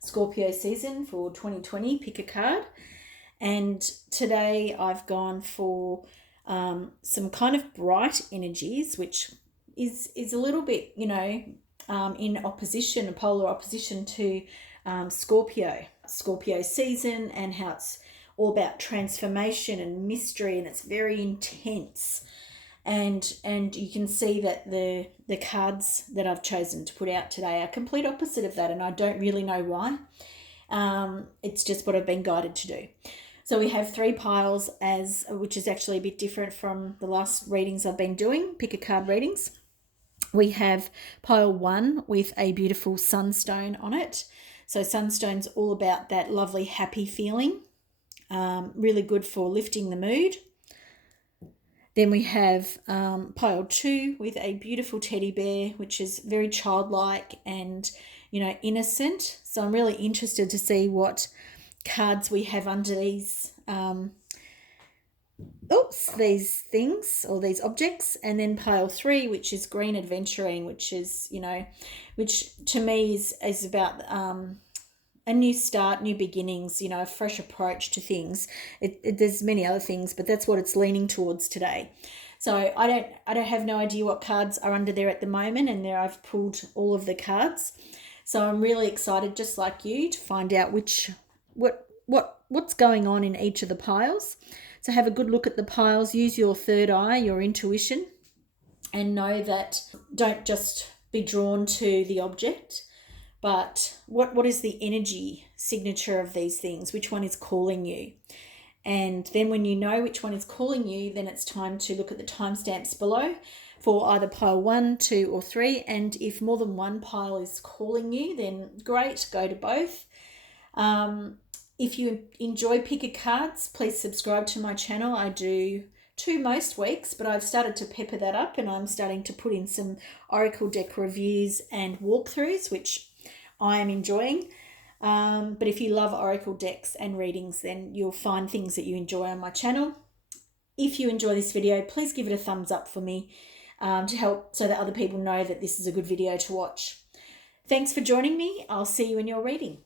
Scorpio season for 2020. Pick a card. And today I've gone for some kind of bright energies, which is a little bit, in opposition, a polar opposition to Scorpio season, and how it's all about transformation and mystery, and it's very intense. And you can see that the cards that I've chosen to put out today are complete opposite of that, and I don't really know why. It's just what I've been guided to do. So we have three piles, which is actually a bit different from the last readings I've been doing, pick a card readings. We have pile 1 with a beautiful sunstone on it. So sunstone's all about that lovely happy feeling, really good for lifting the mood. Then we have pile 2 with a beautiful teddy bear, which is very childlike and, innocent. So I'm really interested to see what cards we have under these these things or these objects. And then pile 3, which is green adventuring, which is, which to me is about a new start, new beginnings, a fresh approach to things. There's many other things, but that's what it's leaning towards today. So I don't have no idea what cards are under there at the moment, and there I've pulled all of the cards. So I'm really excited, just like you, to find out what's going on in each of the piles. So have a good look at the piles, use your third eye, your intuition, and know that don't just be drawn to the object, but what is the energy signature of these things? Which one is calling you? And then when you know which one is calling you, then it's time to look at the timestamps below for either pile 1, 2, or 3. And if more than one pile is calling you, then great, go to both. If you enjoy picker cards, please subscribe to my channel. I do 2 most weeks, but I've started to pepper that up, and I'm starting to put in some oracle deck reviews and walkthroughs, which I am enjoying. But if you love oracle decks and readings, then you'll find things that you enjoy on my channel. If you enjoy this video, please give it a thumbs up for me to help so that other people know that this is a good video to watch. Thanks for joining me. I'll see you in your reading.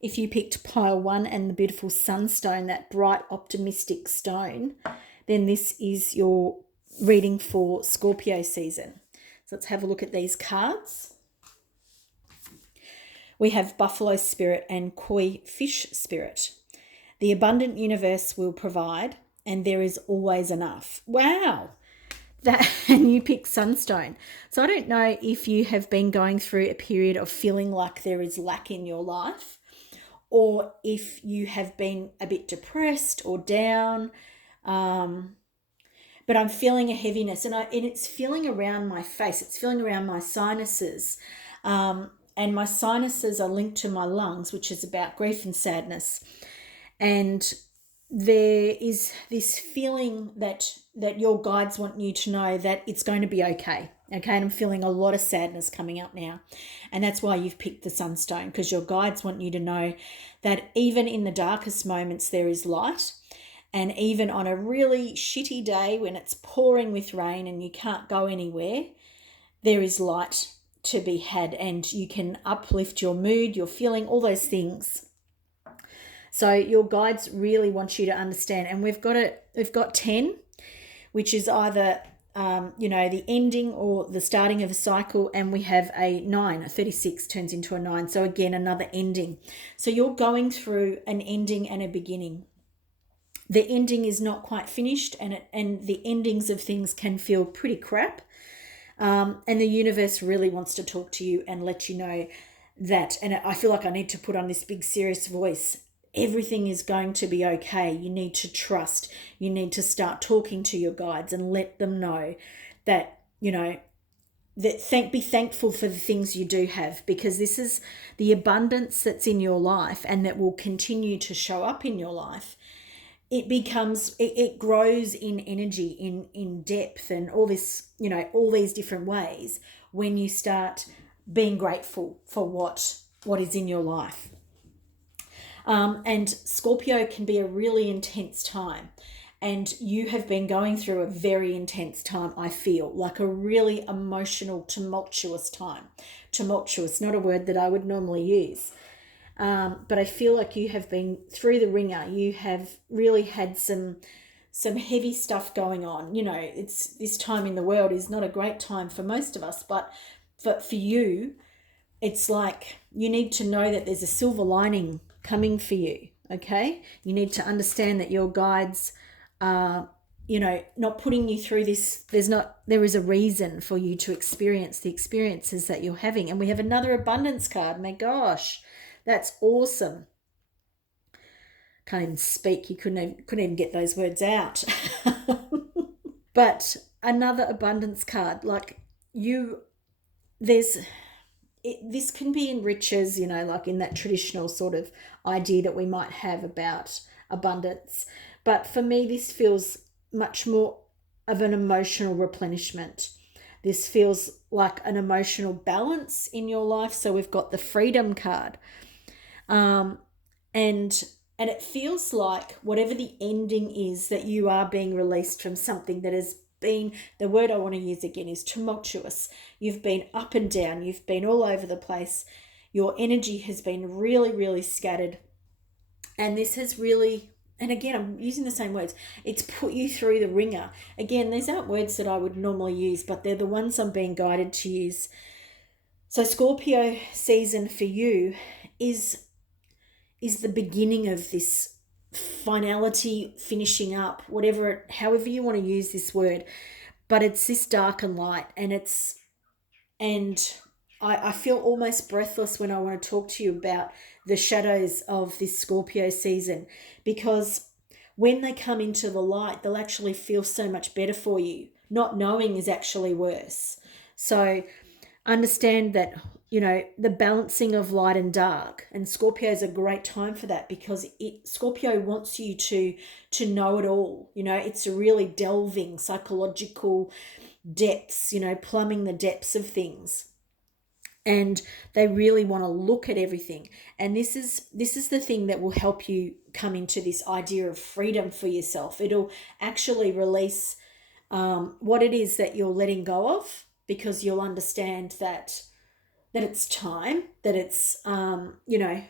If you picked pile 1 and the beautiful sunstone, that bright optimistic stone, then this is your reading for Scorpio season. So let's have a look at these cards. We have Buffalo Spirit and Koi Fish Spirit. The abundant universe will provide, and there is always enough. Wow! And you pick Sunstone. So I don't know if you have been going through a period of feeling like there is lack in your life, or if you have been a bit depressed or down. But I'm feeling a heaviness, and it's feeling around my face. It's feeling around my sinuses. And my sinuses are linked to my lungs, which is about grief and sadness. And there is this feeling that your guides want you to know that it's going to be okay. Okay, and I'm feeling a lot of sadness coming up now. And that's why you've picked the sunstone, because your guides want you to know that even in the darkest moments, there is light. And even on a really shitty day when it's pouring with rain and you can't go anywhere, there is light to be had, and you can uplift your mood, your feeling, all those things. So your guides really want you to understand. And we've got 10, which is either the ending or the starting of a cycle, and we have a 9, a 36 turns into a 9. So again, another ending. So you're going through an ending and a beginning. The ending is not quite finished, and the endings of things can feel pretty crap. And the universe really wants to talk to you and let you know that, and I feel like I need to put on this big serious voice, everything is going to be okay. You need to trust. You need to start talking to your guides and let them know that, be thankful for the things you do have, because this is the abundance that's in your life and that will continue to show up in your life. It grows in energy, in depth, and all this, all these different ways when you start being grateful for what is in your life. And Scorpio can be a really intense time. and you have been going through a very intense time. I feel like a really emotional, tumultuous time. Tumultuous, not a word that I would normally use. But I feel like you have been through the ringer. You have really had some heavy stuff going on. You know, it's this time in the world is not a great time for most of us, but for you, it's like you need to know that there's a silver lining coming for you. Okay, you need to understand that your guides are, you know, not putting you through this. There is a reason for you to experience the experiences that you're having. And we have another abundance card. My gosh, that's awesome. Can't even speak. You couldn't even get those words out. But another abundance card, like you, there's this can be in riches, you know, like in that traditional sort of idea that we might have about abundance. But for me, this feels much more of an emotional replenishment. This feels like an emotional balance in your life. So we've got the freedom card. Um, and and it feels like whatever the ending is, that you are being released from something that has been, the word I want to use again is tumultuous. You've been up and down, you've been all over the place, your energy has been really, really scattered. And this has really, and again, I'm using the same words, it's put you through the ringer. Again, these aren't words that I would normally use, but they're the ones I'm being guided to use. So Scorpio season for you is the beginning of this finality, finishing up, whatever, however you want to use this word. But it's this dark and light, and I feel almost breathless when I want to talk to you about the shadows of this Scorpio season, because when they come into the light, they'll actually feel so much better for you. Not knowing is actually worse. So understand that, you know, the balancing of light and dark, and Scorpio is a great time for that, because Scorpio wants you to know it all. You know, it's a really delving psychological depths, you know, plumbing the depths of things, and they really want to look at everything. And this is the thing that will help you come into this idea of freedom for yourself. It'll actually release what it is that you're letting go of, because you'll understand that it's time, that it's you know,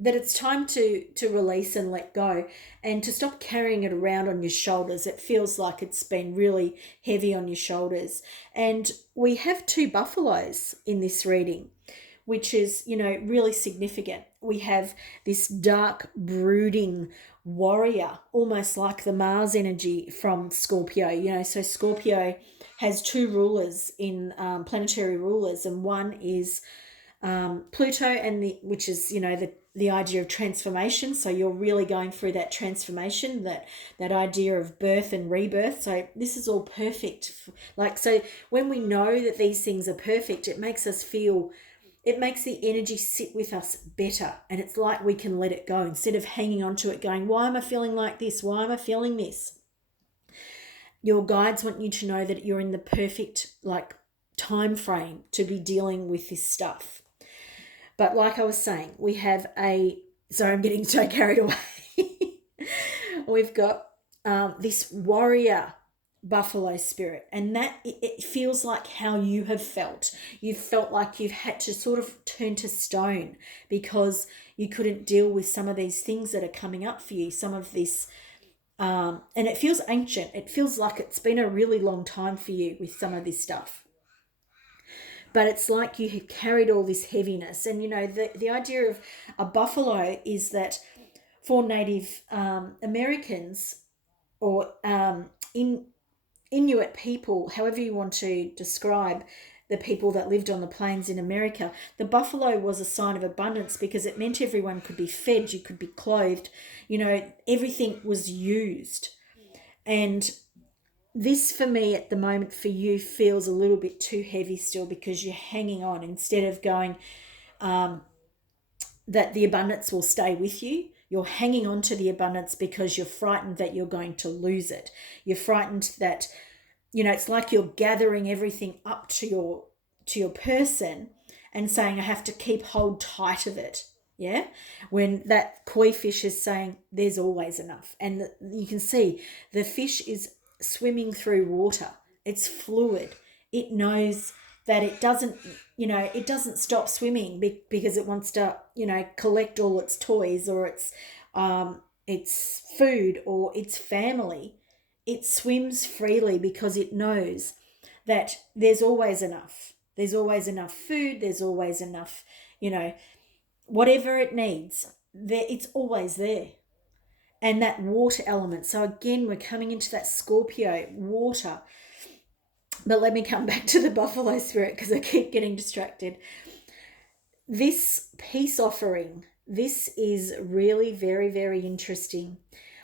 that it's time to release and let go, and to stop carrying it around on your shoulders. It feels like it's been really heavy on your shoulders. And we have two buffaloes in this reading, which is, you know, really significant. We have this dark, brooding warrior, almost like the Mars energy from Scorpio. You know, so Scorpio has two rulers in planetary rulers, and one is Pluto, and which is, you know, the idea of transformation. So you're really going through that transformation, that idea of birth and rebirth. So this is all perfect. Like, so when we know that these things are perfect, it makes us feel, it makes the energy sit with us better, and it's like we can let it go instead of hanging on to it, going, why am I feeling like this? Why am I feeling this? Your guides want you to know that you're in the perfect, like, time frame to be dealing with this stuff. But like I was saying, we have sorry, I'm getting so carried away. We've got this warrior buffalo spirit, and that it feels like how you have felt. You've felt like you've had to sort of turn to stone because you couldn't deal with some of these things that are coming up for you, some of this, and it feels ancient. It feels like it's been a really long time for you with some of this stuff. But it's like you have carried all this heaviness. And, you know, the idea of a buffalo is that for Native Americans, or Inuit people, however you want to describe the people that lived on the plains in America, the buffalo was a sign of abundance, because it meant everyone could be fed, you could be clothed, you know, everything was used. And this, for me at the moment, for you, feels a little bit too heavy still, because you're hanging on instead of going that the abundance will stay with you. You're hanging on to the abundance because you're frightened that you're going to lose it. You're frightened that, you know, it's like you're gathering everything up to your person and saying, I have to keep hold tight of it. Yeah, when that koi fish is saying there's always enough, and you can see the fish is swimming through water. It's fluid. It knows that it doesn't, it doesn't stop swimming because it wants to, collect all its toys or its food or its family. It swims freely because it knows that there's always enough. There's always enough food. There's always enough, whatever it needs. There, it's always there. And that water element. So again, we're coming into that Scorpio water. But let me come back to the buffalo spirit because I keep getting distracted. This peace offering, this is really very, very interesting.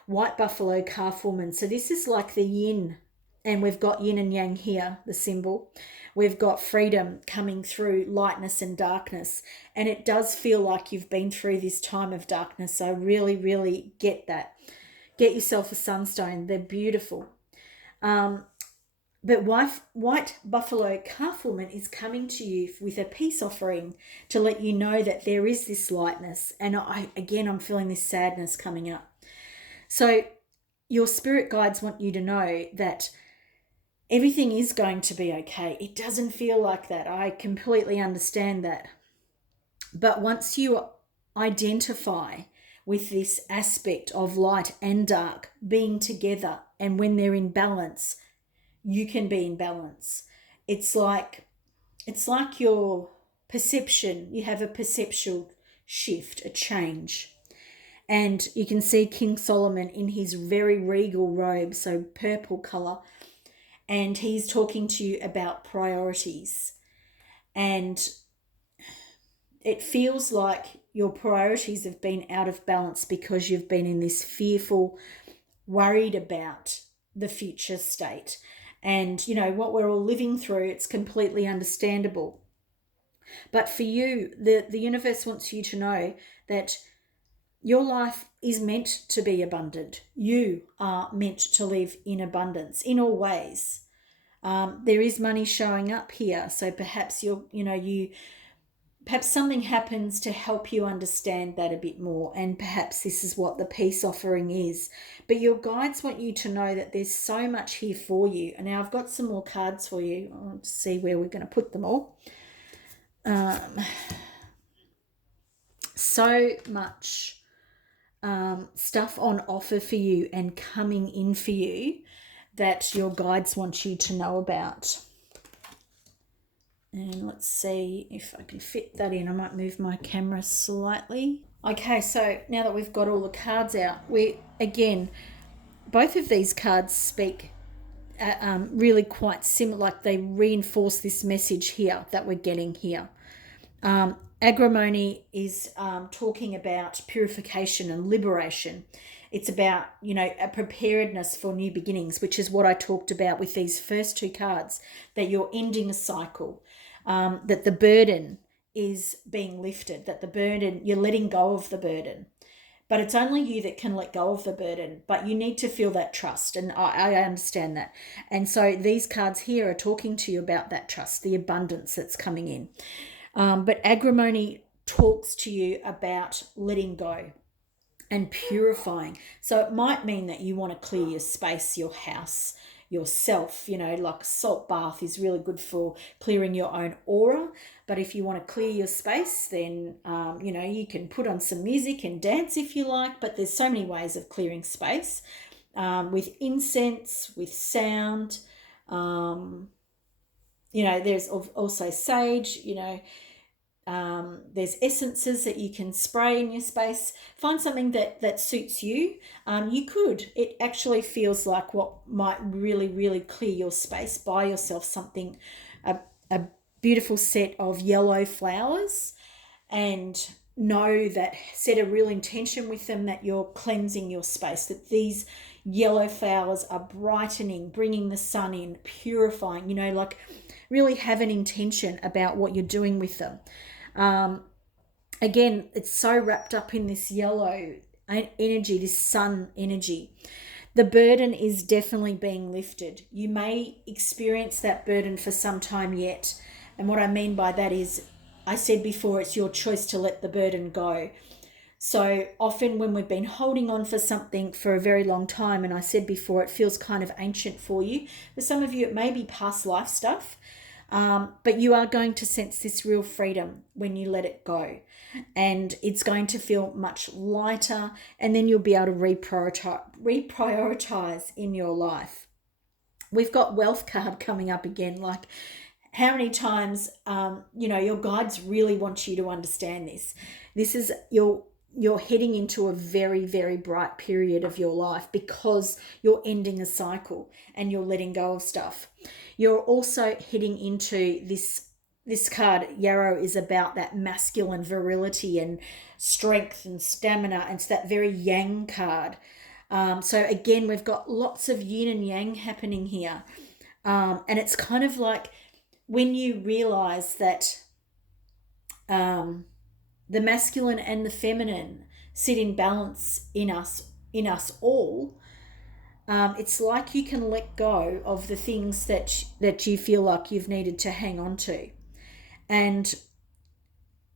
White buffalo calf woman. So this is like the yin, and we've got yin and yang here, the symbol. We've got freedom coming through lightness and darkness. And it does feel like you've been through this time of darkness. So I really, really get that. Get yourself a sunstone. They're beautiful. But white buffalo calf woman is coming to you with a peace offering to let you know that there is this lightness. And I'm feeling this sadness coming up. So your spirit guides want you to know that everything is going to be okay. It doesn't feel like that. I completely understand that. But once you identify with this aspect of light and dark being together, and when they're in balance, you can be in balance. It's like your perception, you have a perceptual shift, a change. And you can see King Solomon in his very regal robe, so purple color, and he's talking to you about priorities. And it feels like your priorities have been out of balance because you've been in this fearful, worried about the future state. And, what we're all living through, it's completely understandable. But for you, the universe wants you to know that your life is meant to be abundant. You are meant to live in abundance in all ways. There is money showing up here. So perhaps perhaps something happens to help you understand that a bit more, and perhaps this is what the peace offering is. But your guides want you to know that there's so much here for you. And now I've got some more cards for you. I want to see where we're going to put them all. So much stuff on offer for you and coming in for you that your guides want you to know about. And let's see if I can fit that in. I might move my camera slightly. Okay, so now that we've got all the cards out, both of these cards speak really quite similar, like they reinforce this message here that we're getting here. Agrimony is talking about purification and liberation. It's about, a preparedness for new beginnings, which is what I talked about with these first two cards, that you're ending a cycle. That the burden is being lifted, that the burden, you're letting go of the burden. But it's only you that can let go of the burden, but you need to feel that trust, and I understand that. And so these cards here are talking to you about that trust, the abundance that's coming in. But agrimony talks to you about letting go and purifying. So it might mean that you want to clear your space, your house, yourself, like a salt bath is really good for clearing your own aura. But if you want to clear your space, then, you can put on some music and dance if you like, but there's so many ways of clearing space, with incense, with sound, there's also sage, there's essences that you can spray in your space. Find something that suits you. It actually feels like what might really, really clear your space. Buy yourself something, a beautiful set of yellow flowers, and set a real intention with them that you're cleansing your space, that these yellow flowers are brightening, bringing the sun in, purifying, like really have an intention about what you're doing with them. Again, it's so wrapped up in this yellow energy, this sun energy. The burden is definitely being lifted. You may experience that burden for some time yet. And what I mean by that is I said before, it's your choice to let the burden go. So often when we've been holding on for something for a very long time, and I said before, it feels kind of ancient for you. For some of you, it may be past life stuff, but you are going to sense this real freedom when you let it go. And it's going to feel much lighter, and then you'll be able to reprioritize in your life. We've got wealth card coming up again. Like, how many times, your guides really want you to understand this. This is you're heading into a very, very bright period of your life because you're ending a cycle and you're letting go of stuff. You're also heading into this card. Yarrow is about that masculine virility and strength and stamina. And it's that very yang card. So again, we've got lots of yin and yang happening here. And it's kind of like when you realize that the masculine and the feminine sit in balance in us all, it's like you can let go of the things that you feel like you've needed to hang on to. And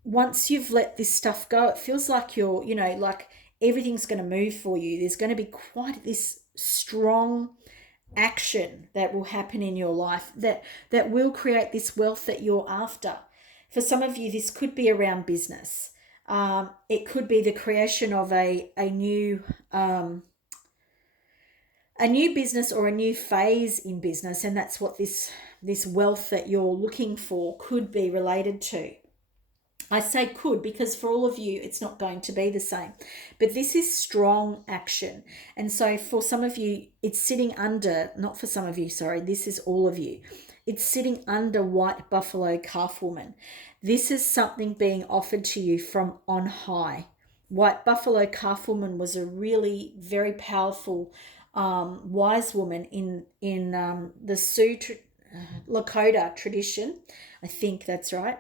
once you've let this stuff go, it feels like you're, like everything's going to move for you. There's going to be quite this strong action that will happen in your life that will create this wealth that you're after. For some of you, this could be around business. It could be the creation of a new business or a new phase in business, and that's what this wealth that you're looking for could be related to. I say could because for all of you, it's not going to be the same. But this is strong action. And so for some of you, it's sitting under, not for some of you, sorry, this is all of you. It's sitting under white buffalo calf woman. This is something being offered to you from on high. White buffalo calf woman was a really very powerful wise woman in the Sioux Lakota tradition. I think that's right.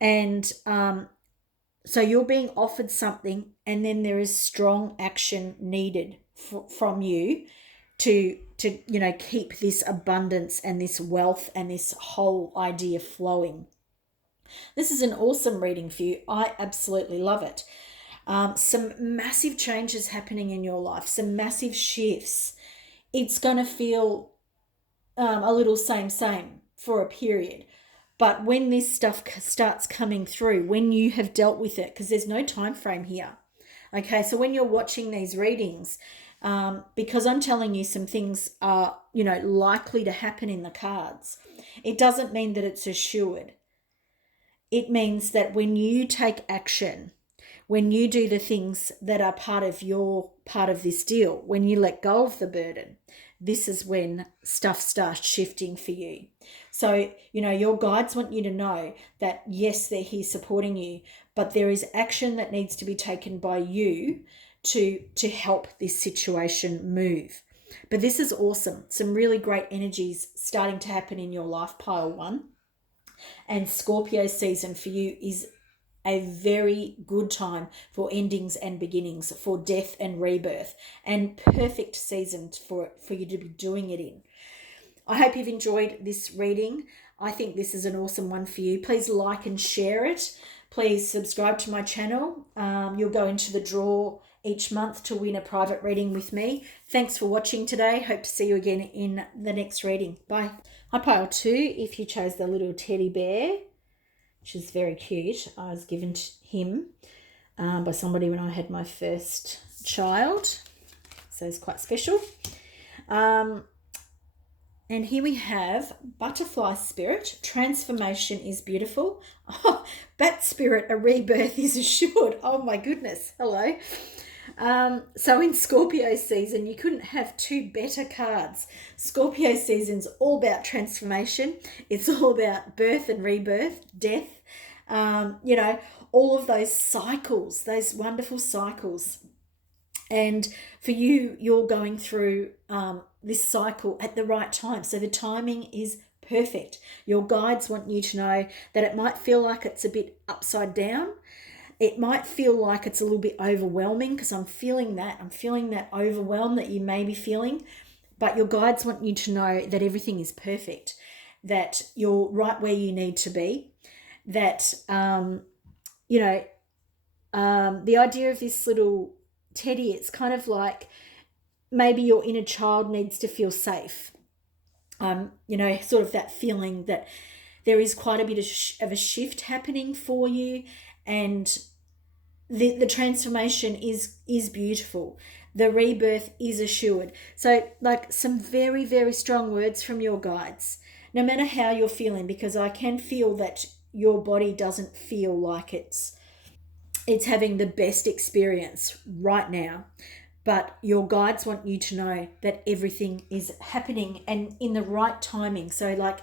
And so you're being offered something, and then there is strong action needed from you to keep this abundance and this wealth and this whole idea flowing. This is an awesome reading for you. I absolutely love it. Some massive changes happening in your life, some massive shifts. It's going to feel a little same for a period. But when this stuff starts coming through, when you have dealt with it, because there's no time frame here. Okay, so when you're watching these readings, because I'm telling you some things are, likely to happen in the cards, it doesn't mean that it's assured. It means that when you take action, when you do the things that are part of this deal, when you let go of the burden, this is when stuff starts shifting for you. So, your guides want you to know that, yes, they're here supporting you, but there is action that needs to be taken by you to help this situation move. But this is awesome. Some really great energies starting to happen in your life, pile one. And Scorpio season for you is a very good time for endings and beginnings, for death and rebirth, and perfect season for you to be doing it in. I hope you've enjoyed this reading. I think this is an awesome one for you. Please like and share it. Please subscribe to my channel. You'll go into the draw each month to win a private reading with me. Thanks for watching today. Hope to see you again in the next reading. Bye. Hi, pile two, if you chose the little teddy bear, which is very cute. I was given to him by somebody when I had my first child. So it's quite special. And here we have Butterfly Spirit. Transformation is beautiful. Oh, Bat Spirit, a rebirth is assured. Oh my goodness. Hello. So in Scorpio season, you couldn't have two better cards. Scorpio season's all about transformation. It's all about birth and rebirth, death, all of those cycles, those wonderful cycles. And for you, you're going through this cycle at the right time. So the timing is perfect. Your guides want you to know that it might feel like it's a bit upside down. It might feel like it's a little bit overwhelming, because I'm feeling that. I'm feeling that overwhelm that you may be feeling. But your guides want you to know that everything is perfect, that you're right where you need to be, that, you know, the idea of this little teddy, it's kind of like maybe your inner child needs to feel safe. You know, sort of that feeling that there is quite a bit of a shift happening for you, and the transformation is beautiful. The rebirth is assured. So, like, some very, very strong words from your guides, no matter how you're feeling, because I can feel that your body doesn't feel like it's having the best experience right now. But your guides want you to know that everything is happening and in the right timing. So, like,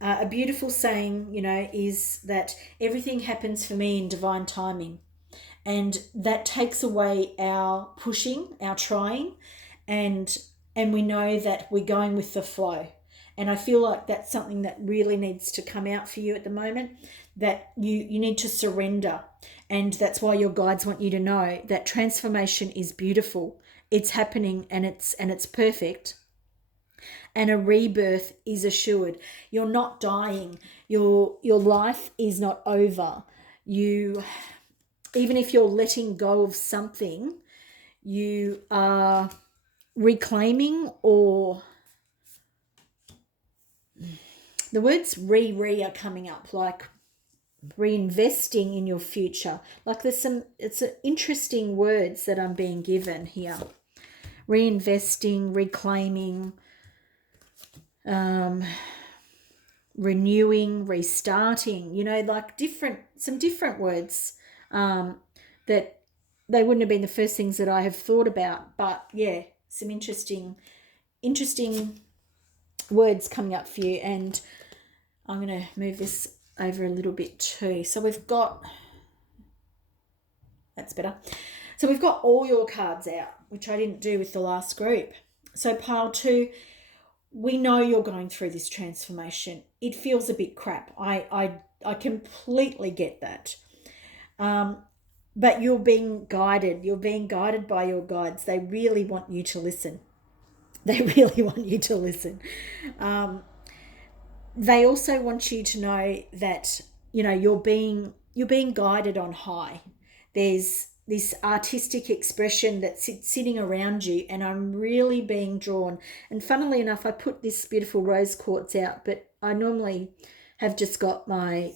a beautiful saying, you know, is that everything happens for me in divine timing. And that takes away our pushing, our trying, and we know that we're going with the flow. And I feel like that's something that really needs to come out for you at the moment, that you need to surrender. And that's why your guides want you to know that transformation is beautiful. It's happening, and it's perfect. And a rebirth is assured. You're not dying. Your life is not over. You, even if you're letting go of something, you are reclaiming, or the words re are coming up, like reinvesting in your future. Like, there's some, it's interesting words that I'm being given here. Reinvesting, reclaiming, renewing, restarting, you know, like some different words that they wouldn't have been the first things that I have thought about. But yeah, some interesting words coming up for you. And I'm going to move this over a little bit too. So we've got, that's better. So we've got all your cards out, which I didn't do with the last group. So pile 2, we know you're going through this transformation. It feels a bit crap. I completely get that. But you're being guided. You're being guided by your guides. They really want you to listen. They really want you to listen. They also want you to know that, you know, you're being guided on high. There's this artistic expression that's sitting around you, and I'm really being drawn. And funnily enough, I put this beautiful rose quartz out, but I normally have just got my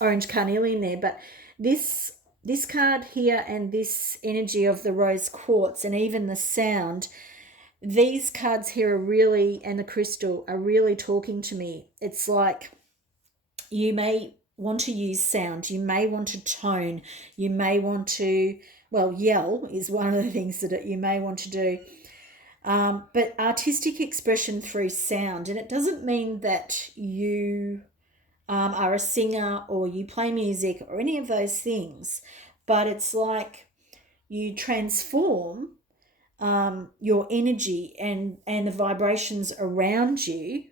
orange carnelian there. But this card here, and this energy of the rose quartz, and even the sound, these cards here are really, and the crystal are really talking to me. It's like you may want to use sound, you may want to tone, you may want to, well, yell is one of the things that you may want to do. But artistic expression through sound. And it doesn't mean that you are a singer or you play music or any of those things, but it's like you transform your energy and the vibrations around you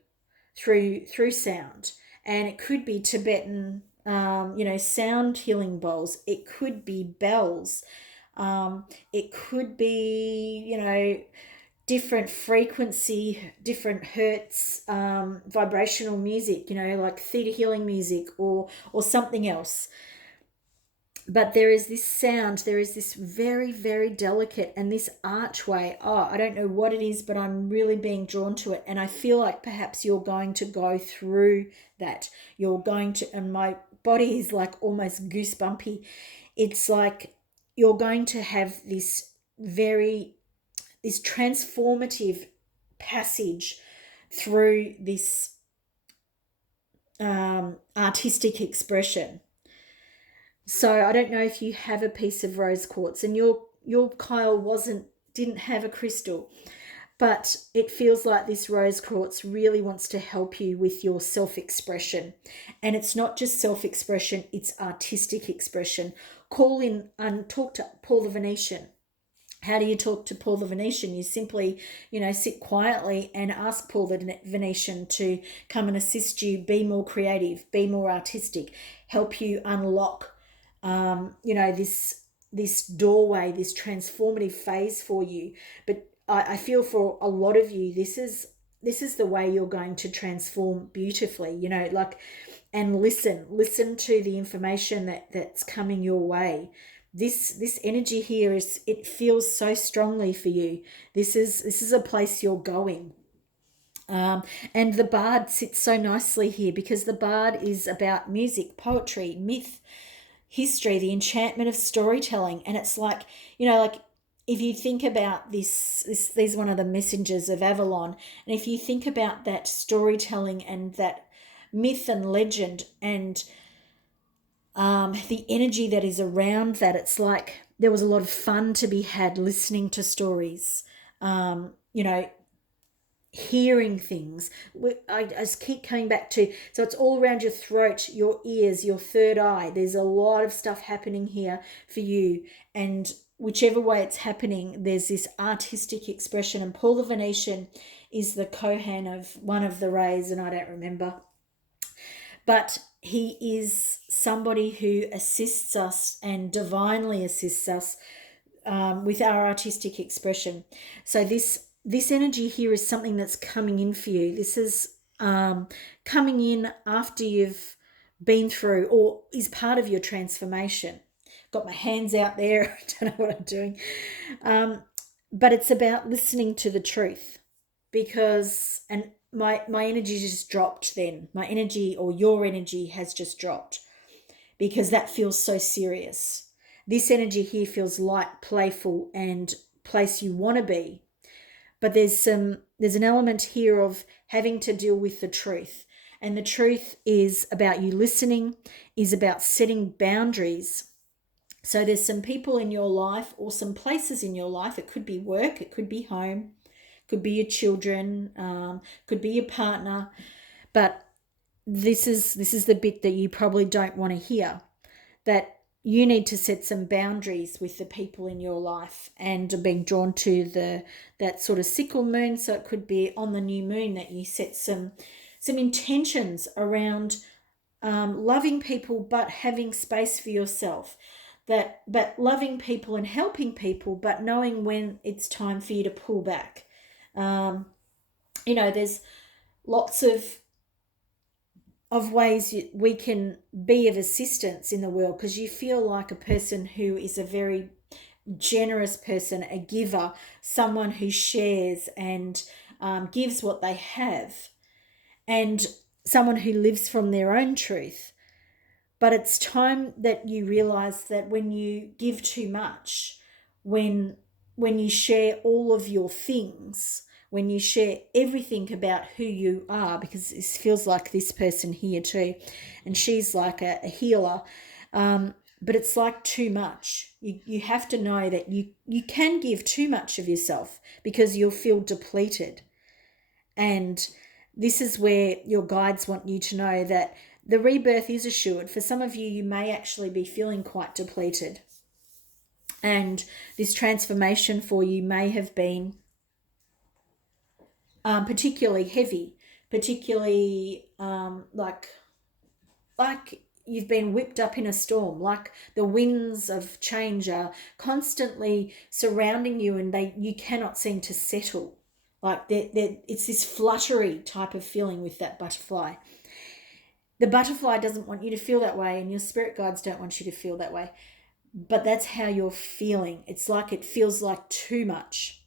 through sound. And it could be Tibetan, you know, sound healing bowls. It could be bells. It could be, you know, different frequency, different hertz, vibrational music, you know, like theta healing music or something else. But there is this sound, there is this very, very delicate, and this archway. Oh, I don't know what it is, but I'm really being drawn to it. And I feel like perhaps you're going to go through that. You're going to, and my body is like almost goosebumpy. It's like you're going to have this transformative passage through this artistic expression. So I don't know if you have a piece of rose quartz, and your Kyle didn't have a crystal, but it feels like this rose quartz really wants to help you with your self-expression. And it's not just self-expression, it's artistic expression. Call in and talk to Paul the Venetian. How do you talk to Paul the Venetian? You simply, you know, sit quietly and ask Paul the Venetian to come and assist you, be more creative, be more artistic, help you unlock you know, this doorway, this transformative phase for you. But I feel for a lot of you, this is the way you're going to transform beautifully, you know, like, and listen to the information that's coming your way. This energy here it feels so strongly for you. This is a place you're going. And the bard sits so nicely here because the bard is about music, poetry, myth, history, the enchantment of storytelling. And it's like, like if you think about these one of the messengers of Avalon, and if you think about that storytelling and that myth and legend and the energy that is around that, it's like there was a lot of fun to be had listening to stories, hearing things. I just keep coming back to, so it's all around your throat, your ears, your third eye. There's a lot of stuff happening here for you, and whichever way it's happening, there's this artistic expression. And Paul the Venetian is the Kohan of one of the rays, and I don't remember, but he is somebody who assists us and divinely assists us with our artistic expression. So this energy here is something that's coming in for you. This is coming in after you've been through, or is part of your transformation. Got my hands out there. I don't know what I'm doing. But it's about listening to the truth, because, and my energy just dropped then. My energy, or your energy, has just dropped because that feels so serious. This energy here feels light, playful, and place you want to be. But there's an element here of having to deal with the truth. And the truth is about you listening, is about setting boundaries. So there's some people in your life or some places in your life. It could be work, it could be home, could be your children, could be your partner. But this is the bit that you probably don't want to hear, that you need to set some boundaries with the people in your life, and are being drawn to that sort of sickle moon. So it could be on the new moon that you set some intentions around loving people, but having space for yourself. But loving people and helping people, but knowing when it's time for you to pull back. There's lots of ways we can be of assistance in the world, because you feel like a person who is a very generous person, a giver, someone who shares and gives what they have, and someone who lives from their own truth. But it's time that you realize that when you give too much, when you share all of your things, when you share everything about who you are, because it feels like this person here too, and she's like a healer, but it's like too much. You have to know that you can give too much of yourself, because you'll feel depleted. And this is where your guides want you to know that the rebirth is assured. For some of you, you may actually be feeling quite depleted. And this transformation for you may have been particularly heavy, particularly like you've been whipped up in a storm, like the winds of change are constantly surrounding you, and you cannot seem to settle. Like it's this fluttery type of feeling with that butterfly. The butterfly doesn't want you to feel that way, and your spirit guides don't want you to feel that way. But that's how you're feeling. It's like it feels like too much.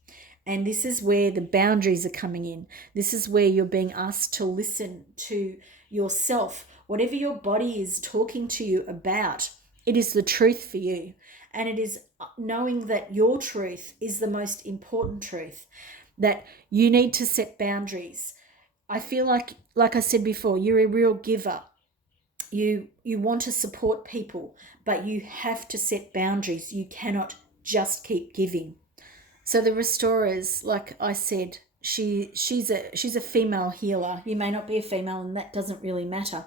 And this is where the boundaries are coming in. This is where you're being asked to listen to yourself. Whatever your body is talking to you about, it is the truth for you. And it is knowing that your truth is the most important truth, that you need to set boundaries. I feel like I said before, you're a real giver. You want to support people, but you have to set boundaries. You cannot just keep giving. So the restorers, like I said, she's a female healer. You may not be a female, and that doesn't really matter.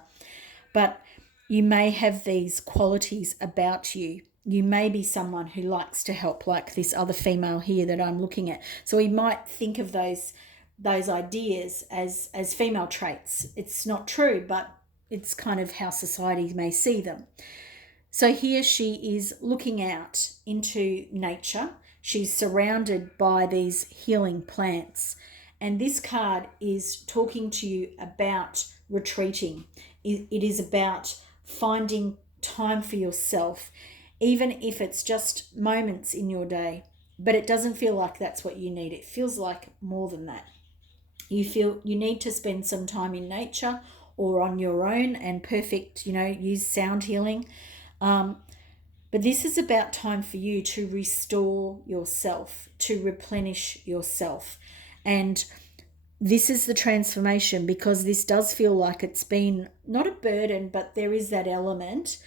But you may have these qualities about you. You may be someone who likes to help, like this other female here that I'm looking at. So we might think of those ideas as female traits. It's not true, but it's kind of how society may see them. So here she is looking out into nature. She's surrounded by these healing plants. And this card is talking to you about retreating. it is about finding time for yourself, even if it's just moments in your day. But it doesn't feel like that's what you need. It feels like more than that. You feel you need to spend some time in nature or on your own, and perfect, use sound healing. But this is about time for you to restore yourself, to replenish yourself. And this is the transformation, because this does feel like it's been not a burden, but there is that element,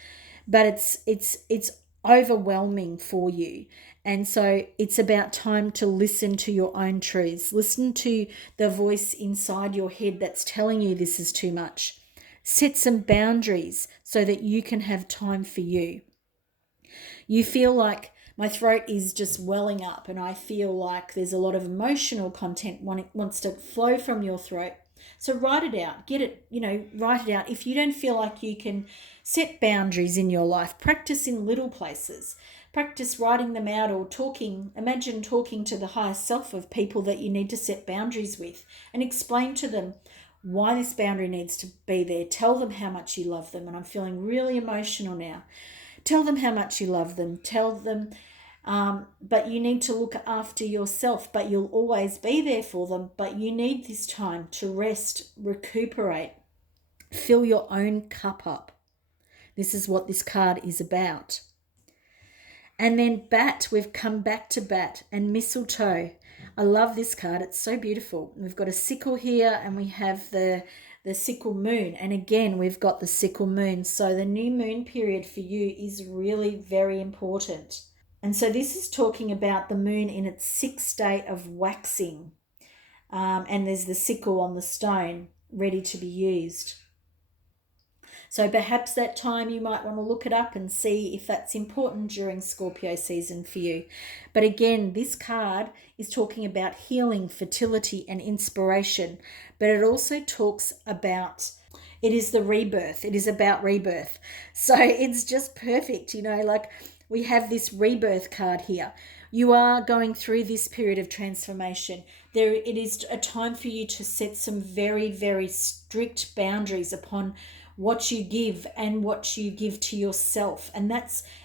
but it's overwhelming for you. And so it's about time to listen to your own truths. Listen to the voice inside your head that's telling you this is too much. Set some boundaries so that you can have time for you. You feel like my throat is just welling up, and I feel like there's a lot of emotional content wants to flow from your throat. So write it out. Write it out. If you don't feel like you can set boundaries in your life, practice in little places. Practice writing them out, or talking. Imagine talking to the higher self of people that you need to set boundaries with, and explain to them why this boundary needs to be there. Tell them how much you love them. And I'm feeling really emotional now. Tell them how much you love them. Tell them, but you need to look after yourself, but you'll always be there for them. But you need this time to rest, recuperate, fill your own cup up. This is what this card is about. And then bat, we've come back to bat, and mistletoe. I love this card. It's so beautiful. We've got a sickle here, and we have the sickle moon. And again, we've got the sickle moon. So the new moon period for you is really very important. And so this is talking about the moon in its 6th day of waxing. And there's the sickle on the stone ready to be used. So perhaps that time you might want to look it up and see if that's important during Scorpio season for you. But again, this card is talking about healing, fertility, and inspiration. But it also talks about, it is the rebirth. It is about rebirth. So it's just perfect, like we have this rebirth card here. You are going through this period of transformation. It is a time for you to set some very, very strict boundaries upon what you give and what you give to yourself. And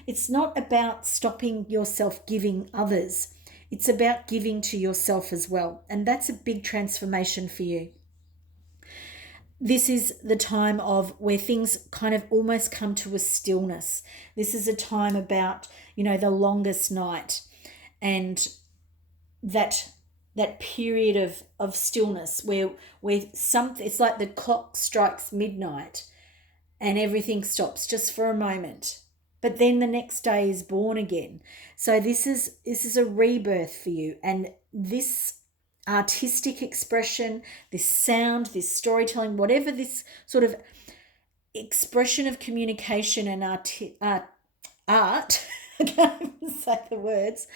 it's not about stopping yourself giving others. It's about giving to yourself as well. And that's a big transformation for you. This is the time of where things kind of almost come to a stillness. This is a time about, the longest night, and that period of stillness where it's like the clock strikes midnight and everything stops just for a moment. But then the next day is born again. So this is a rebirth for you. And this artistic expression, this sound, this storytelling, whatever this sort of expression of communication and art, I can't even say the words.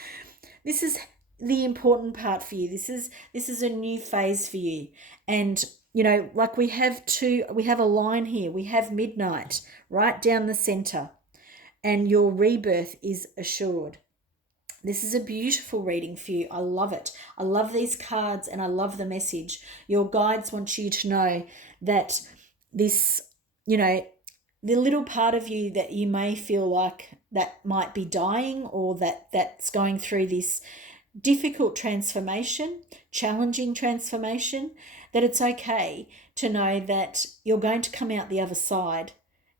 This is the important part for you. This is a new phase for you. And like we have a line here. We have midnight right down the center, and your rebirth is assured. This is a beautiful reading for you. I love it. I love these cards, and I love the message. Your guides want you to know that this, the little part of you that you may feel like that might be dying, or that's going through this difficult transformation, challenging transformation, that it's okay to know that you're going to come out the other side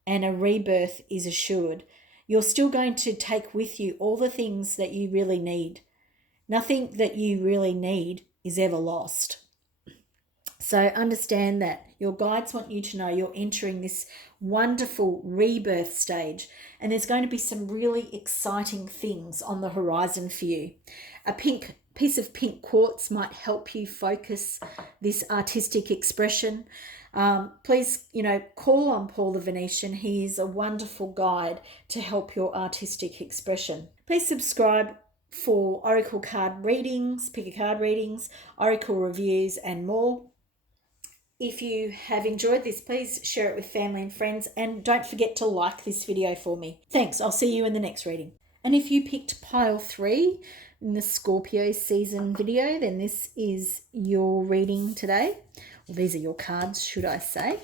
and a rebirth is assured. You're still going to take with you all the things that you really need. Nothing that you really need is ever lost. So understand that your guides want you to know you're entering this wonderful rebirth stage, and there's going to be some really exciting things on the horizon for you. A piece of pink quartz might help you focus this artistic expression. Please, call on Paul the Venetian. He is a wonderful guide to help your artistic expression. Please subscribe for oracle card readings, pick a card readings, oracle reviews, and more. If you have enjoyed this, please share it with family and friends, and don't forget to like this video for me. Thanks. I'll see you in the next reading. And if you picked pile 3 in the Scorpio season video, then this is your reading today. Well, these are your cards, should I say.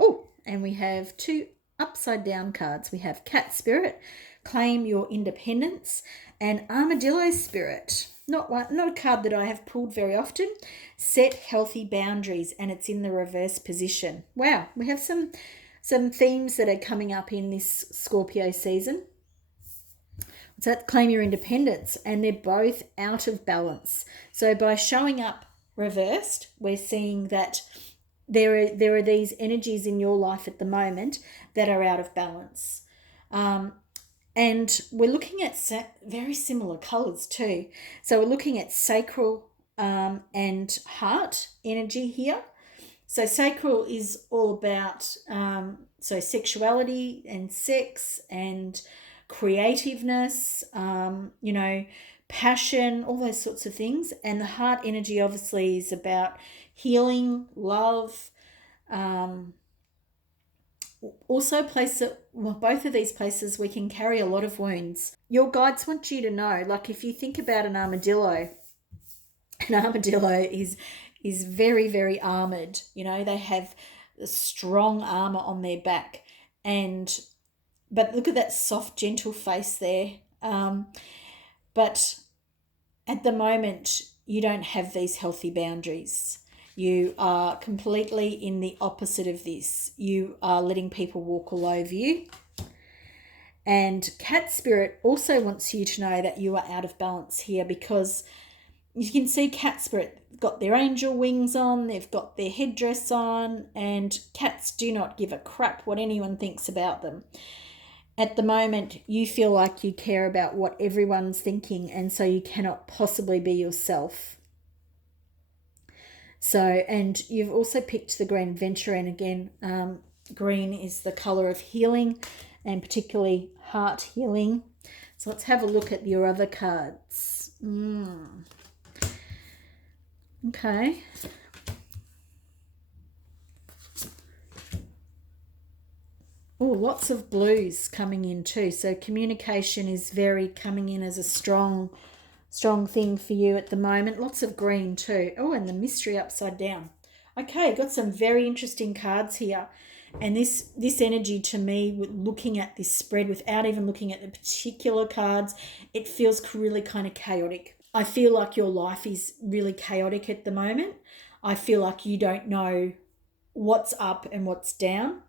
Oh, and we have two upside down cards. We have Cat Spirit, claim your independence, and Armadillo Spirit. Not a card that I have pulled very often. Set healthy boundaries, and it's in the reverse position. Wow, we have some themes that are coming up in this Scorpio season. So that's claim your independence, and they're both out of balance. So by showing up reversed, we're seeing that there are these energies in your life at the moment that are out of balance. And we're looking at very similar colors too. So we're looking at sacral and heart energy here. So sacral is all about sexuality and sex and creativeness, passion, all those sorts of things. And the heart energy obviously is about healing, love, also both of these places we can carry a lot of wounds. Your guides want you to know, like if you think about an armadillo is very, very armored. They have strong armor on their back, but look at that soft, gentle face there. But at the moment, you don't have these healthy boundaries. You are completely in the opposite of this. You are letting people walk all over you. And Cat Spirit also wants you to know that you are out of balance here, because you can see Cat Spirit got their angel wings on, they've got their headdress on, and cats do not give a crap what anyone thinks about them. At the moment, you feel like you care about what everyone's thinking, and so you cannot possibly be yourself. So, and you've also picked the Green Adventure, and again, green is the colour of healing, and particularly heart healing. So let's have a look at your other cards. Okay. Oh, lots of blues coming in too. So communication is very coming in as a strong thing for you at the moment. Lots of green too. Oh, and the mystery upside down. Okay, got some very interesting cards here. And this energy to me, looking at this spread without even looking at the particular cards, it feels really kind of chaotic. I feel like your life is really chaotic at the moment. I feel like you don't know what's up and what's down.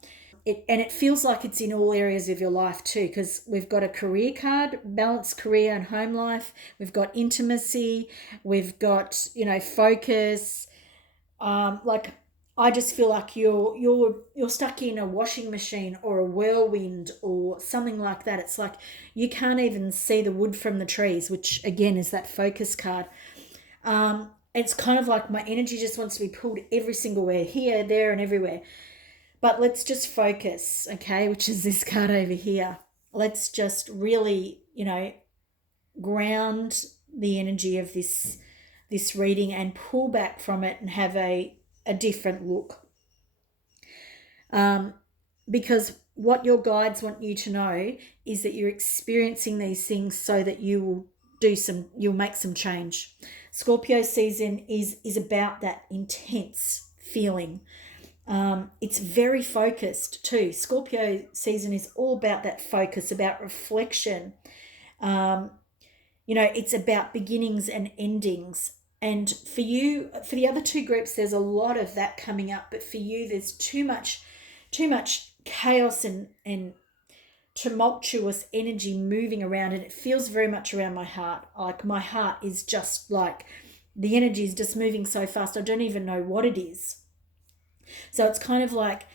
It feels like it's in all areas of your life too, because we've got a career card, balanced career and home life. We've got intimacy. We've got, focus. I just feel like you're stuck in a washing machine or a whirlwind or something like that. It's like you can't even see the wood from the trees, which again is that focus card. It's kind of like my energy just wants to be pulled every single where, here, there, and everywhere. But let's just focus, okay, which is this card over here. Let's just really, ground the energy of this reading and pull back from it and have a different look. Because what your guides want you to know is that you're experiencing these things so that you'll make some change. Scorpio season is about that intense feeling. It's very focused too. Scorpio season is all about that focus, about reflection. It's about beginnings and endings. And for you, for the other two groups, there's a lot of that coming up. But for you, there's too much chaos and tumultuous energy moving around, and it feels very much around my heart. Like my heart is just like the energy is just moving so fast. I don't even know what it is. So it's kind of like,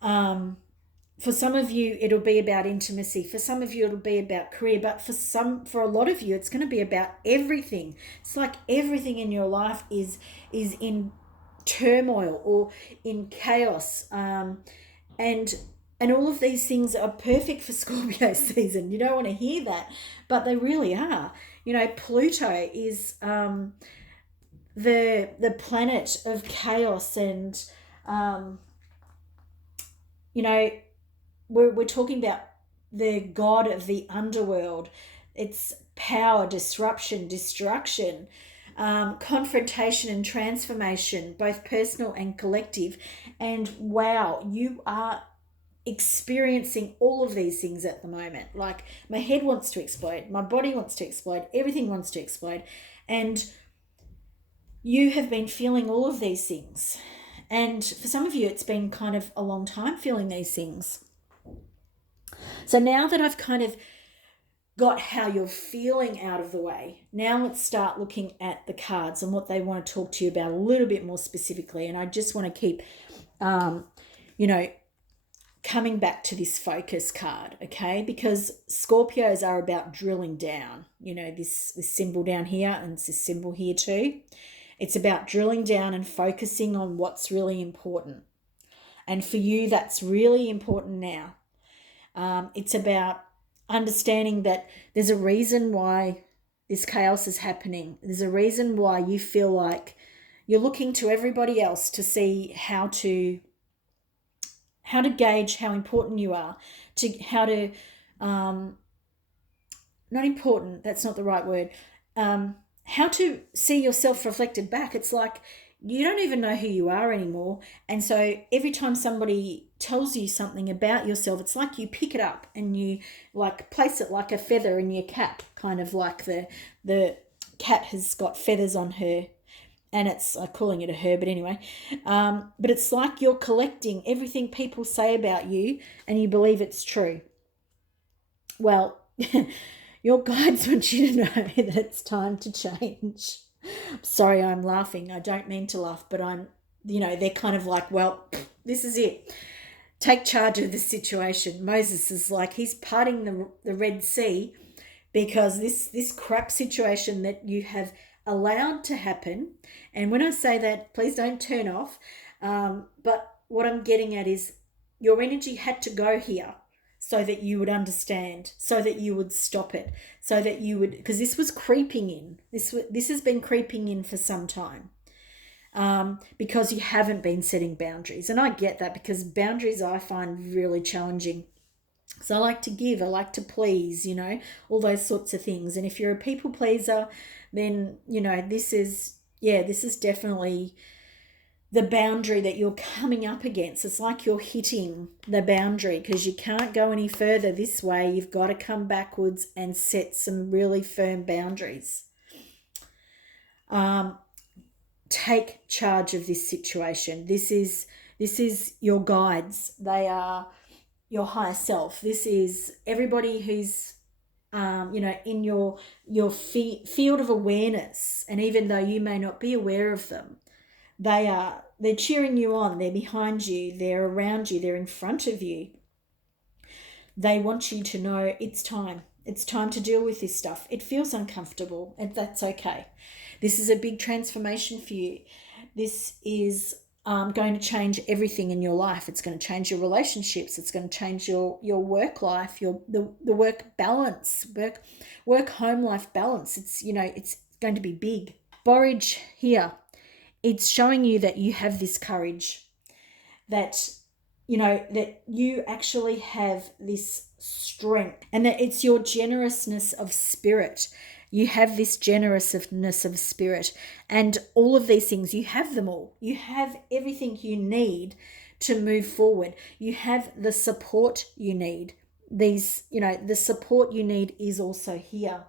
for some of you, it'll be about intimacy. For some of you, it'll be about career. But for a lot of you, it's going to be about everything. It's like everything in your life is in turmoil or in chaos. And all of these things are perfect for Scorpio season. You don't want to hear that, but they really are. Pluto is the planet of chaos, and we're talking about the god of the underworld. It's power, disruption, destruction, confrontation and transformation, both personal and collective. And wow, you are experiencing all of these things at the moment. Like my head wants to explode, my body wants to explode, everything wants to explode. And you have been feeling all of these things. And for some of you, it's been kind of a long time feeling these things. So now that I've kind of got how you're feeling out of the way, now let's start looking at the cards and what they want to talk to you about a little bit more specifically. And I just want to keep, coming back to this focus card, okay? Because Scorpios are about drilling down. This symbol down here and this symbol here too. It's about drilling down and focusing on what's really important. And for you, that's really important now. It's about understanding that there's a reason why this chaos is happening. There's a reason why you feel like you're looking to everybody else to see how to gauge how important you are, not important, that's not the right word, how to see yourself reflected back. It's like you don't even know who you are anymore. And so every time somebody tells you something about yourself, it's like you pick it up and you like place it like a feather in your cap, kind of like the cat has got feathers on her. And it's calling it a her, but anyway. But it's like you're collecting everything people say about you and you believe it's true. Well, your guides want you to know that it's time to change. Sorry, I'm laughing. I don't mean to laugh, but they're kind of like, well, this is it. Take charge of the situation. Moses is like, he's parting the Red Sea because this crap situation that you have allowed to happen. And when I say that, please don't turn off. But what I'm getting at is your energy had to go here so that you would understand, so that you would stop it, so that you would, because this was creeping in. This has been creeping in for some time. Because you haven't been setting boundaries. And I get that, because boundaries I find really challenging. So I like to give, I like to please, all those sorts of things. And if you're a people pleaser, then, this is definitely the boundary that you're coming up against. It's like you're hitting the boundary because you can't go any further this way. You've got to come backwards and set some really firm boundaries. Take charge of this situation. This is your guides. They are your higher self. This is everybody who's in your field of awareness. And even though you may not be aware of them, they're cheering you on. They're behind you. They're around you. They're in front of you. They want you to know it's time. It's time to deal with this stuff. It feels uncomfortable, and that's okay. This is a big transformation for you. This is going to change everything in your life. It's going to change your relationships. It's going to change your work life, the work balance, work home life balance. It's it's going to be big. Borage here. It's showing you that you have this courage, that that you actually have this strength, and that it's your generousness of spirit. You have this generousness of spirit, and all of these things, you have them all. You have everything you need to move forward. You have the support you need. The support you need is also here.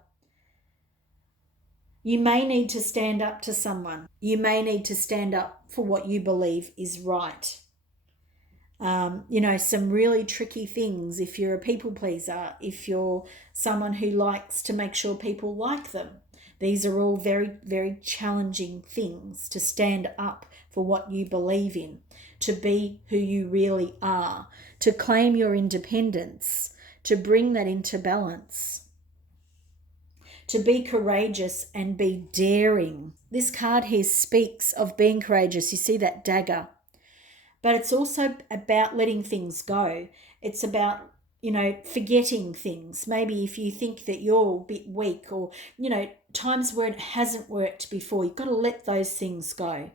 You may need to stand up to someone. You may need to stand up for what you believe is right. Some really tricky things if you're a people pleaser, if you're someone who likes to make sure people like them. These are all very, very challenging things to stand up for what you believe in, to be who you really are, to claim your independence, to bring that into balance, to be courageous and be daring. This card here speaks of being courageous. You see that dagger. But it's also about letting things go. It's about, forgetting things. Maybe if you think that you're a bit weak, or, times where it hasn't worked before, you've got to let those things go.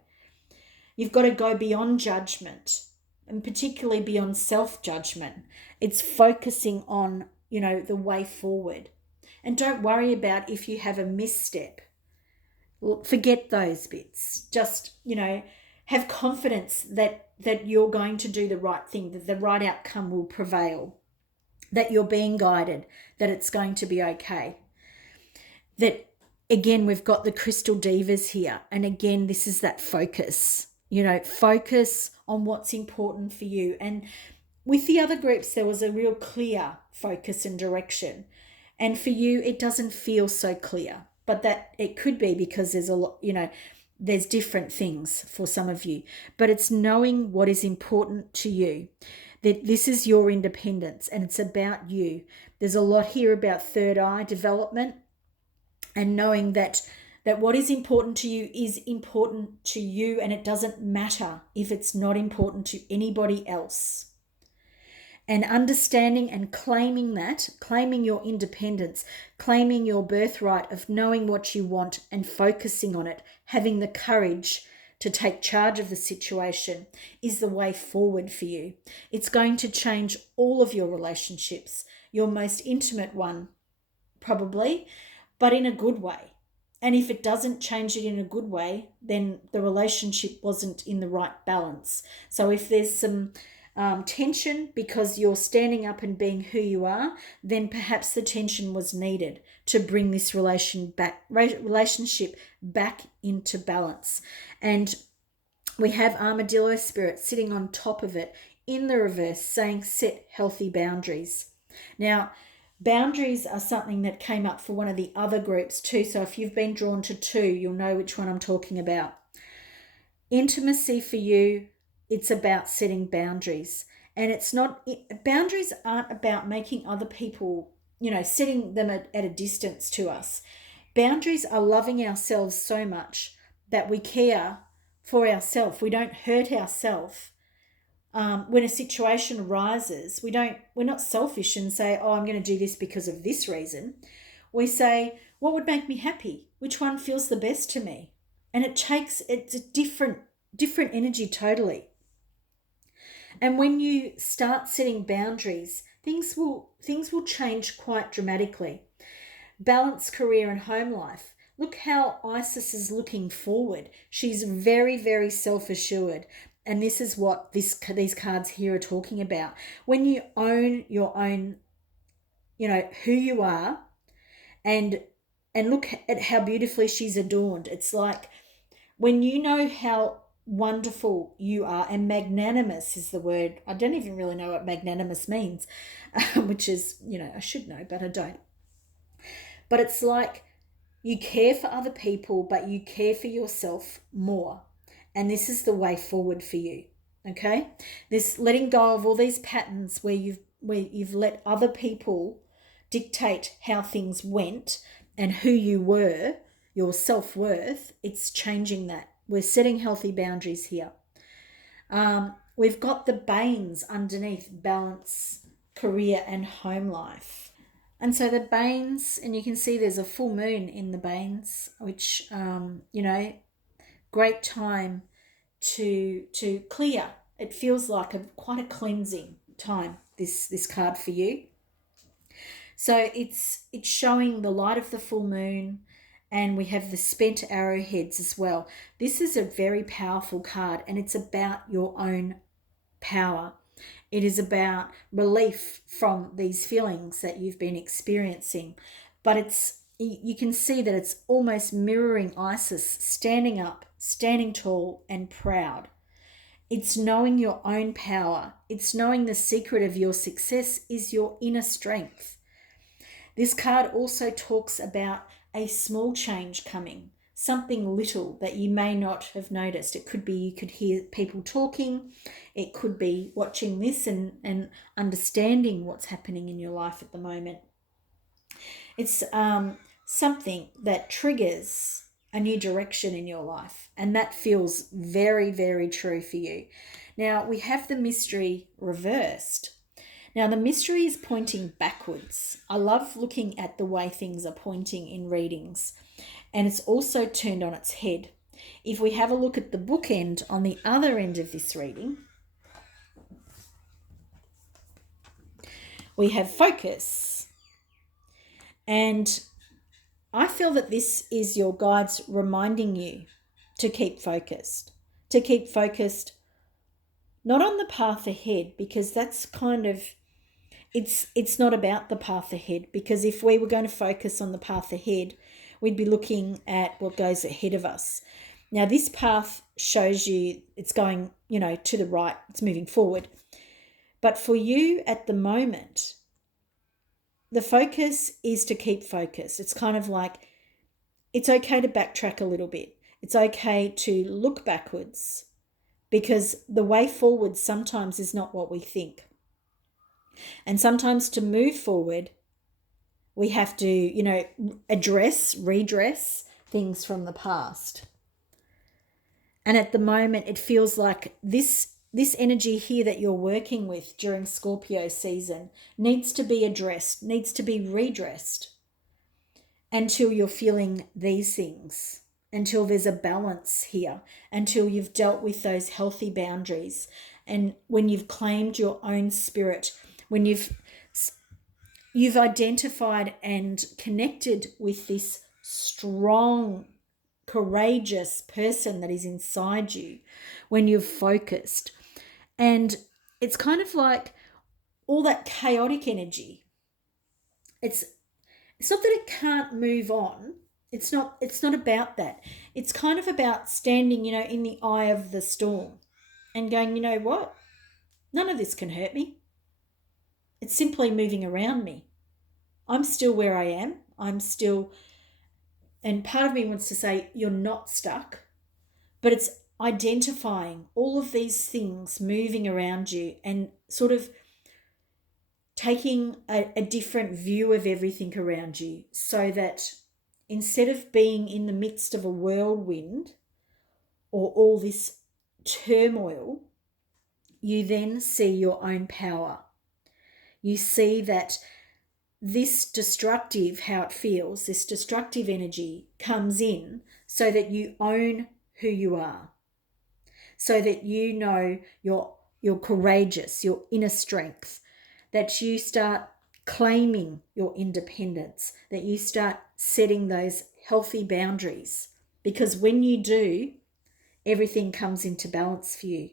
You've got to go beyond judgment, and particularly beyond self-judgment. It's focusing on, the way forward. And don't worry about if you have a misstep. Forget those bits. Just, have confidence that you're going to do the right thing, that the right outcome will prevail, that you're being guided, that it's going to be okay. That, again, we've got the crystal divas here. And again, this is that focus, focus on what's important for you. And with the other groups, there was a real clear focus and direction. And for you, it doesn't feel so clear, but that it could be because there's a lot, there's different things for some of you, but it's knowing what is important to you, that this is your independence and it's about you. There's a lot here about third eye development and knowing that what is important to you is important to you, and it doesn't matter if it's not important to anybody else. And understanding and claiming that, claiming your independence, claiming your birthright of knowing what you want and focusing on it, having the courage to take charge of the situation is the way forward for you. It's going to change all of your relationships, your most intimate one, probably, but in a good way. And if it doesn't change it in a good way, then the relationship wasn't in the right balance. So if there's some tension because you're standing up and being who you are, then perhaps the tension was needed to bring this relationship back into balance. And we have Armadillo Spirit sitting on top of it in the reverse, saying set healthy boundaries. Now, boundaries are something that came up for one of the other groups too. So if you've been drawn to 2, you'll know which one I'm talking about. Intimacy for you, it's about setting boundaries. And boundaries aren't about making other people, setting them at a distance to us. Boundaries are loving ourselves so much that we care for ourselves. We don't hurt ourselves. When a situation arises, we're not selfish and say, oh, I'm going to do this because of this reason. We say, what would make me happy? Which one feels the best to me? And it's a different energy totally. And when you start setting boundaries, things will change quite dramatically. Balance, career and home life. Look how Isis is looking forward. She's very, very self-assured. And this is what these cards here are talking about. When you own your own, who you are, and look at how beautifully she's adorned. It's like when you know how wonderful you are, and magnanimous is the word. I don't even really know what magnanimous means, which is, I should know, but I don't. But it's like you care for other people, but you care for yourself more. And this is the way forward for you, okay? This letting go of all these patterns where you've let other people dictate how things went and who you were, your self-worth, it's changing that. We're setting healthy boundaries here. We've got the Banes underneath, balance, career and home life. And so the Banes, and you can see there's a full moon in the Banes, which, great time to clear. It feels like quite a cleansing time, this card for you. So it's showing the light of the full moon, and we have the spent arrowheads as well. This is a very powerful card, and it's about your own power. It is about relief from these feelings that you've been experiencing. But you can see that it's almost mirroring Isis, standing up, standing tall and proud. It's knowing your own power. It's knowing the secret of your success is your inner strength. This card also talks about a small change coming, something little that you may not have noticed. It could be you could hear people talking. It could be watching this and understanding what's happening in your life at the moment. It's something that triggers a new direction in your life, and that feels very, very true for you. Now, we have the mystery reversed. Now, the mystery is pointing backwards. I love looking at the way things are pointing in readings, and it's also turned on its head. If we have a look at the bookend on the other end of this reading, we have focus. And I feel that this is your guides reminding you to keep focused, to keep focused, not on the path ahead, because that's kind of, it's not about the path ahead, because if we were going to focus on the path ahead, we'd be looking at what goes ahead of us. Now, this path shows you it's going, to the right, it's moving forward. But for you at the moment, the focus is to keep focus. It's kind of like, it's okay to backtrack a little bit. It's okay to look backwards, because the way forward sometimes is not what we think. And sometimes to move forward, we have to, redress things from the past. And at the moment, it feels like this energy here that you're working with during Scorpio season needs to be addressed, needs to be redressed until you're feeling these things, until there's a balance here, until you've dealt with those healthy boundaries. And when you've claimed your own spirit, when you've identified and connected with this strong, courageous person that is inside you, when you've focused. And it's kind of like all that chaotic energy. It's not that it can't move on. It's not about that. It's kind of about standing, in the eye of the storm and going, you know what? None of this can hurt me. It's simply moving around me. I'm still where I am. And part of me wants to say you're not stuck, but it's identifying all of these things moving around you and sort of taking a different view of everything around you, so that instead of being in the midst of a whirlwind or all this turmoil, you then see your own power. You see that this destructive, how it feels, this destructive energy comes in so that you own who you are, so that you know you're courageous, your inner strength, that you start claiming your independence, that you start setting those healthy boundaries, because when you do, everything comes into balance for you.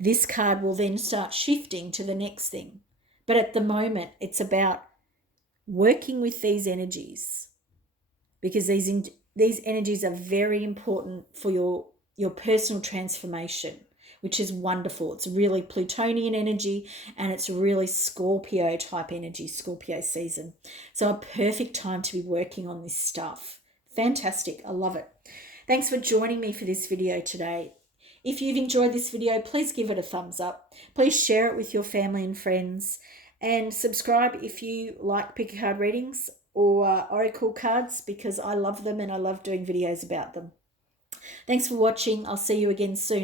This card will then start shifting to the next thing. But at the moment, it's about working with these energies, because these energies are very important for your personal transformation, which is wonderful. It's really Plutonian energy, and it's really Scorpio type energy, Scorpio season. So a perfect time to be working on this stuff. Fantastic. I love it. Thanks for joining me for this video today. If you've enjoyed this video, please give it a thumbs up. Please share it with your family and friends, and subscribe if you like pick a card readings or oracle cards, because I love them and I love doing videos about them. Thanks for watching. I'll see you again soon.